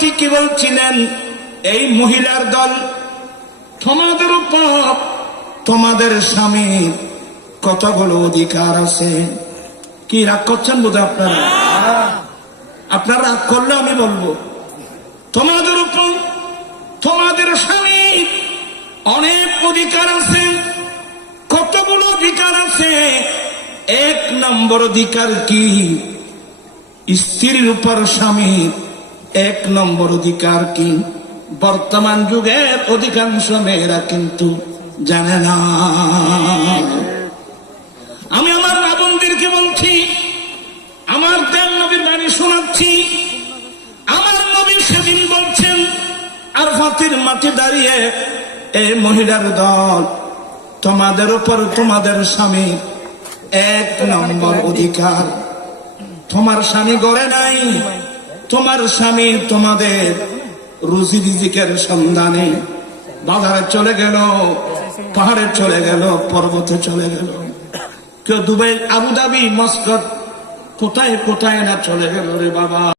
ঠিকই বলছিলেন, এই মহিলার দল তোমাদের উপর তোমাদের স্বামীর কতগুলো অধিকার আছে। কি রাগ করছেন বোধ আপনারা? আপনারা রাগ করলে আমি বলবো, তোমাদের উপর তোমাদের স্বামীর অনেক অধিকার আছে। কতগুলো অধিকার আছে? এক নম্বর অধিকার কি? স্ত্রীর উপর স্বামীর এক নম্বর অধিকার কি? বর্তমান যুগের অধিকাংশ মেয়েরা কিন্তু জানে না। আমি আমার মা বোনদেরকে বলছি, আমার দেন নবীর বাণী শোনাচ্ছি। আমার নবী সেদিন বলছেন, আর ফাতির মাঠে দাঁড়িয়ে, এই মহিলার দল তোমাদের উপর তোমাদের স্বামী এক নম্বর অধিকার। তোমার স্বামী গড়ে নাই, তোমার স্বামী তোমাদের রুজি রিজিকের সন্ধানে বাজারে চলে গেল, পাহাড়ে চলে গেল, পর্বতে চলে গেল, কেউ দুবাই, আবুধাবি, মস্কট, কোথায় কোথায় না চলে গেল রে বাবা।